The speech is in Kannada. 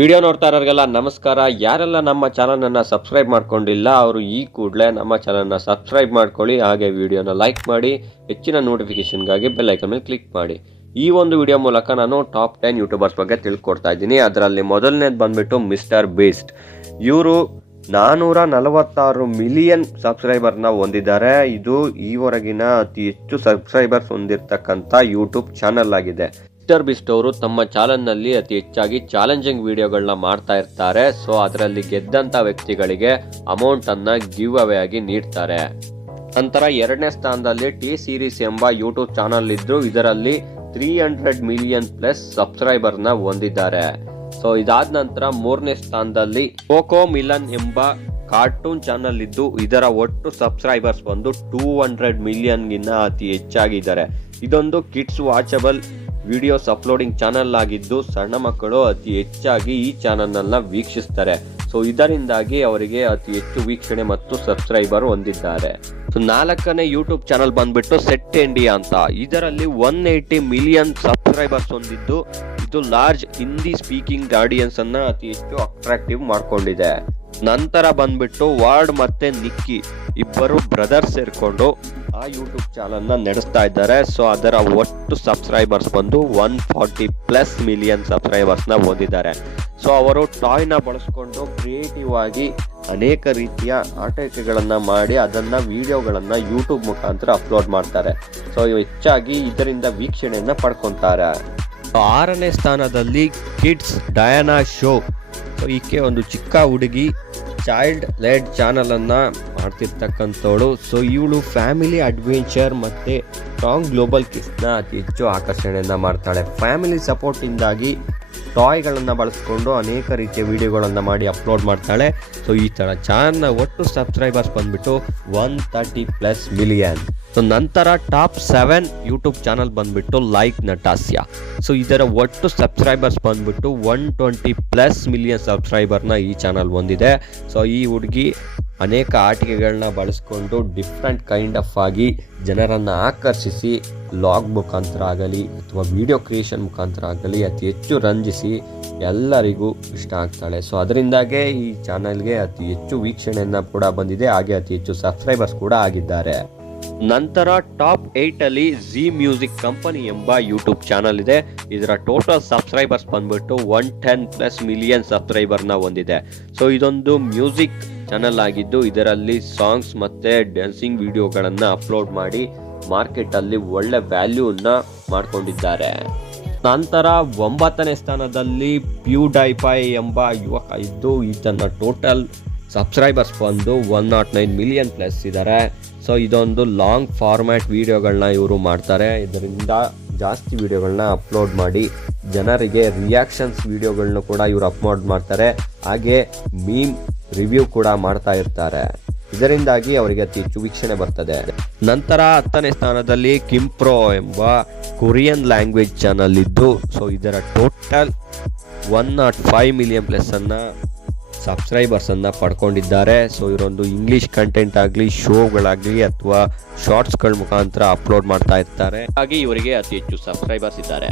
ವಿಡಿಯೋ ನೋಡ್ತಾ ಇರೋರಿಗೆಲ್ಲ ನಮಸ್ಕಾರ. ಯಾರೆಲ್ಲ ನಮ್ಮ ಚಾನಲನ್ನು ಸಬ್ಸ್ಕ್ರೈಬ್ ಮಾಡ್ಕೊಂಡಿಲ್ಲ ಅವರು ಈ ಕೂಡಲೇ ನಮ್ಮ ಚಾನಲ್ನ ಸಬ್ಸ್ಕ್ರೈಬ್ ಮಾಡ್ಕೊಳ್ಳಿ. ಹಾಗೆ ವಿಡಿಯೋನ ಲೈಕ್ ಮಾಡಿ, ಹೆಚ್ಚಿನ ನೋಟಿಫಿಕೇಶನ್ಗಾಗಿ ಬೆಲ್ ಐಕನ್ ಮೇಲೆ ಕ್ಲಿಕ್ ಮಾಡಿ. ಈ ಒಂದು ವಿಡಿಯೋ ಮೂಲಕ ನಾನು ಟಾಪ್ 10 ಯೂಟ್ಯೂಬರ್ಸ್ ಬಗ್ಗೆ ತಿಳ್ಕೊಡ್ತಾ ಇದ್ದೀನಿ. ಅದರಲ್ಲಿ ಮೊದಲನೇದು ಬಂದ್ಬಿಟ್ಟು ಮಿಸ್ಟರ್ ಬೀಸ್ಟ್. ಇವರು 446 ಮಿಲಿಯನ್ ಸಬ್ಸ್ಕ್ರೈಬರ್ನ ಹೊಂದಿದ್ದಾರೆ. ಇದು ಈವರೆಗಿನ ಅತಿ ಹೆಚ್ಚು ಸಬ್ಸ್ಕ್ರೈಬರ್ಸ್ ಹೊಂದಿರತಕ್ಕಂಥ ಯೂಟ್ಯೂಬ್ ಚಾನಲ್ ಆಗಿದೆ. ಮಿಸ್ಟರ್ ಬೀಸ್ಟ್ ಅವರು ತಮ್ಮ ಚಾನಲ್ನಲ್ಲಿ ಅತಿ ಹೆಚ್ಚಾಗಿ ಚಾಲೆಂಜಿಂಗ್ ವಿಡಿಯೋಗಳನ್ನ ಮಾಡ್ತಾ ಇರ್ತಾರೆ. ಸೊ ಅದರಲ್ಲಿ ಗೆದ್ದಂತ ವ್ಯಕ್ತಿಗಳಿಗೆ ಅಮೌಂಟ್ ಅನ್ನ ಗಿವ್ ಅವೇ ಆಗಿ ನೀಡ್ತಾರೆ. ನಂತರ ಎರಡನೇ ಸ್ಥಾನದಲ್ಲಿ ಟಿ ಸೀರೀಸ್ ಎಂಬ ಯೂಟ್ಯೂಬ್ ಚಾನಲ್ ಇದ್ದು ಇದರಲ್ಲಿ 300 ಮಿಲಿಯನ್ ಪ್ಲಸ್ ಸಬ್ಸ್ಕ್ರೈಬರ್ನ ಹೊಂದಿದ್ದಾರೆ. ಸೊ ಇದಾದ ನಂತರ ಮೂರನೇ ಸ್ಥಾನದಲ್ಲಿ ಕೋಕೋ ಮಿಲನ್ ಎಂಬ ಕಾರ್ಟೂನ್ ಚಾನಲ್ ಇದ್ದು ಇದರ ಒಟ್ಟು ಸಬ್ಸ್ಕ್ರೈಬರ್ಸ್ ಬಂದು 200 ಮಿಲಿಯನ್ ಗಿನ್ನ ಅತಿ ಹೆಚ್ಚಾಗಿದ್ದಾರೆ. ಇದೊಂದು kids watchable videos uploading channel ಆಗಿದ್ದು ಸಣ್ಣ ಮಕ್ಕಳು ಅತಿ ಹೆಚ್ಚಾಗಿ ಈ ಚಾನಲ್ನ ವೀಕ್ಷಿಸ್ತಾರೆ. ಸೊ ಇದರಿಂದಾಗಿ ಅವರಿಗೆ ಅತಿ ಹೆಚ್ಚು ವೀಕ್ಷಣೆ ಮತ್ತು ಸಬ್ಸ್ಕ್ರೈಬರ್ ಹೊಂದಿದ್ದಾರೆ. ಸೊ ನಾಲ್ಕನೇ ಯೂಟ್ಯೂಬ್ ಚಾನಲ್ ಬಂದ್ಬಿಟ್ಟು ಸೆಟ್ ಇಂಡಿಯಾ ಅಂತ. ಇದರಲ್ಲಿ 180 ಮಿಲಿಯನ್ ಸಬ್ಸ್ಕ್ರೈಬರ್ಸ್ ಹೊಂದಿದ್ದು ಇದು ಲಾರ್ಜ್ ಹಿಂದಿ ಸ್ಪೀಕಿಂಗ್ ಆಡಿಯನ್ಸ್ ಅನ್ನ ಅತಿ ಹೆಚ್ಚು ಅಟ್ರಾಕ್ಟಿವ್ ಮಾಡ್ಕೊಂಡಿದೆ. ನಂತರ ಬಂದ್ಬಿಟ್ಟು ವಾರ್ಡ್ ಮತ್ತೆ ನಿಕ್ಕಿ ಇಬ್ಬರು ಬ್ರದರ್ಸ್ ಸೇರ್ಕೊಂಡು ಆ ಯೂಟ್ಯೂಬ್ ಚಾನಲ್ ನ ನಡೆಸ್ತಾ ಇದ್ದಾರೆ. ಸೊ ಅದರ ಒಟ್ಟು ಸಬ್ಸ್ಕ್ರೈಬರ್ಸ್ ಬಂದು 140+ ಮಿಲಿಯನ್ ಸಬ್ಸ್ಕ್ರೈಬರ್ಸ್ ನ ಹೊಂದಿದ್ದಾರೆ. ಸೊ ಅವರು ಟಾಯ್ ನ ಬಳಸ್ಕೊಂಡು ಕ್ರಿಯೇಟಿವ್ ಆಗಿ ಅನೇಕ ರೀತಿಯ ಆಟಿಕೆಗಳನ್ನ ಮಾಡಿ ಅದನ್ನ ವಿಡಿಯೋಗಳನ್ನ ಯೂಟ್ಯೂಬ್ ಮುಖಾಂತರ ಅಪ್ಲೋಡ್ ಮಾಡ್ತಾರೆ. ಸೊ ಹೆಚ್ಚಾಗಿ ಇದರಿಂದ ವೀಕ್ಷಣೆಯನ್ನ ಪಡ್ಕೊಂತಾರೆ. ಆರನೇ ಸ್ಥಾನದಲ್ಲಿ ಕಿಡ್ಸ್ ಡಯಾನಾ ಶೋ. ಸೊ ಈಕೆ ಒಂದು ಚಿಕ್ಕ ಹುಡುಗಿ ಚೈಲ್ಡ್ ಲೆಡ್ ಚಾನಲ್ ಅನ್ನ ಮಾಡ್ತಿರ್ತಕ್ಕಂಥವಳು. ಸೊ ಇವಳು ಫ್ಯಾಮಿಲಿ ಅಡ್ವೆಂಚರ್ ಮತ್ತೆ ಸ್ಟ್ರಾಂಗ್ ಗ್ಲೋಬಲ್ ಕಿಡ್ಸ್ನ ಅತಿ ಹೆಚ್ಚು ಆಕರ್ಷಣೆಯನ್ನ ಮಾಡ್ತಾಳೆ. ಫ್ಯಾಮಿಲಿ ಸಪೋರ್ಟ್ ಇಂದಾಗಿ ಟಾಯ್ಗಳನ್ನು ಬಳಸ್ಕೊಂಡು ಅನೇಕ ರೀತಿಯ ವಿಡಿಯೋಗಳನ್ನು ಮಾಡಿ ಅಪ್ಲೋಡ್ ಮಾಡ್ತಾಳೆ. ಸೊ ಈ ಥರ ಚಾನಲ್ನ ಒಟ್ಟು ಸಬ್ಸ್ಕ್ರೈಬರ್ಸ್ ಬಂದ್ಬಿಟ್ಟು 130+ ಮಿಲಿಯನ್. ಸೊ ನಂತರ ಟಾಪ್ 7 ಯೂಟ್ಯೂಬ್ ಚಾನಲ್ ಬಂದ್ಬಿಟ್ಟು ಲೈಕ್ ನಟಾಸ್ಯ. ಸೊ ಇದರ ಒಟ್ಟು ಸಬ್ಸ್ಕ್ರೈಬರ್ಸ್ ಬಂದ್ಬಿಟ್ಟು 120+ ಮಿಲಿಯನ್ ಸಬ್ಸ್ಕ್ರೈಬರ್ನ ಈ ಚಾನಲ್ ಹೊಂದಿದೆ. ಸೊ ಈ ಹುಡುಗಿ ಅನೇಕ ಆಟಿಕೆಗಳನ್ನ ಬಳಸ್ಕೊಂಡು ಡಿಫ್ರೆಂಟ್ ಕೈಂಡ್ ಆಫ್ ಆಗಿ ಜನರನ್ನು ಆಕರ್ಷಿಸಿ ಲಾಗ್ ಮುಖಾಂತರ ಆಗಲಿ ಅಥವಾ ವಿಡಿಯೋ ಕ್ರಿಯೇಷನ್ ಮುಖಾಂತರ ಆಗಲಿ ಅತಿ ಹೆಚ್ಚು ರಂಜಿಸಿ ಎಲ್ಲರಿಗೂ ಇಷ್ಟ ಆಗ್ತಾಳೆ. ಸೊ ಅದರಿಂದಾಗೆ ಈ ಚಾನಲ್ಗೆ ಅತಿ ಹೆಚ್ಚು ವೀಕ್ಷಣೆಯನ್ನು ಕೂಡ ಬಂದಿದೆ, ಹಾಗೆ ಅತಿ ಹೆಚ್ಚು ಸಬ್ಸ್ಕ್ರೈಬರ್ಸ್ ಕೂಡ ಆಗಿದ್ದಾರೆ. ನಂತರ ಟಾಪ್ 8 ಅಲ್ಲಿ ಜಿ ಮ್ಯೂಸಿಕ್ ಕಂಪನಿ ಎಂಬ ಯೂಟ್ಯೂಬ್ ಚಾನಲ್ ಇದೆ. ಇದರ ಟೋಟಲ್ ಸಬ್ಸ್ಕ್ರೈಬರ್ಸ್ ಬಂದ್ಬಿಟ್ಟು 110+ ಮಿಲಿಯನ್ ಸಬ್ಸ್ಕ್ರೈಬರ್ನ ಹೊಂದಿದೆ. ಸೊ ಇದೊಂದು ಮ್ಯೂಸಿಕ್ ಚಾನಲ್ ಆಗಿದ್ದು ಇದರಲ್ಲಿ ಸಾಂಗ್ಸ್ ಮತ್ತೆ ಡ್ಯಾನ್ಸಿಂಗ್ ವಿಡಿಯೋಗಳನ್ನ ಅಪ್ಲೋಡ್ ಮಾಡಿ ಮಾರ್ಕೆಟ್ ಅಲ್ಲಿ ಒಳ್ಳೆ ವ್ಯಾಲ್ಯೂನ ಮಾಡ್ಕೊಂಡಿದ್ದಾರೆ. ನಂತರ 9ನೇ ಸ್ಥಾನದಲ್ಲಿ ಪ್ಯೂಡೈಪೈ ಎಂಬ ಯುವಕ ಇದ್ದು ಇದನ್ನ ಟೋಟಲ್ ಸಬ್ಸ್ಕ್ರೈಬರ್ಸ್ ಬಂದು 109 ಮಿಲಿಯನ್ ಪ್ಲಸ್ ಇದ್ದಾರೆ. ಸೊ ಇದೊಂದು ಲಾಂಗ್ ಫಾರ್ಮ್ಯಾಟ್ ವಿಡಿಯೋಗಳನ್ನ ಇವರು ಮಾಡ್ತಾರೆ. ಇದರಿಂದ ಜಾಸ್ತಿ ವಿಡಿಯೋಗಳನ್ನ ಅಪ್ಲೋಡ್ ಮಾಡಿ ಜನರಿಗೆ ರಿಯಾಕ್ಷನ್ಸ್ ವಿಡಿಯೋಗಳನ್ನ ಕೂಡ ಇವರು ಅಪ್ಲೋಡ್ ಮಾಡ್ತಾರೆ. ಹಾಗೆ ಮೀಮ್ ರಿವ್ಯೂ ಕೂಡ ಮಾಡ್ತಾ ಇರ್ತಾರೆ. ಇದರಿಂದಾಗಿ ಅವರಿಗೆ ಅತಿ ಹೆಚ್ಚು ವೀಕ್ಷಣೆ ಬರ್ತದೆ. ನಂತರ 10ನೇ ಸ್ಥಾನದಲ್ಲಿ ಕಿಂಪ್ರೋ ಎಂಬ ಕೊರಿಯನ್ ಲ್ಯಾಂಗ್ವೇಜ್ ಚಾನಲ್ ಇದ್ದು ಸೊ ಇದರ ಟೋಟಲ್ 105 ಮಿಲಿಯನ್ ಪ್ಲಸ್ ಅನ್ನ ಸಬ್ಸ್ಕ್ರೈಬರ್ಸ್ ಅನ್ನ ಪಡ್ಕೊಂಡಿದ್ದಾರೆ. ಸೊ ಇವರೊಂದು ಇಂಗ್ಲಿಷ್ ಕಂಟೆಂಟ್ ಆಗಲಿ ಶೋಗಳಾಗಲಿ ಅಥವಾ ಶಾರ್ಟ್ಸ್ಗಳ ಮುಖಾಂತರ ಅಪ್ಲೋಡ್ ಮಾಡ್ತಾ ಇರ್ತಾರೆ. ಹಾಗೆ ಇವರಿಗೆ ಅತಿ ಹೆಚ್ಚು ಸಬ್ಸ್ಕ್ರೈಬರ್ಸ್ ಇದ್ದಾರೆ.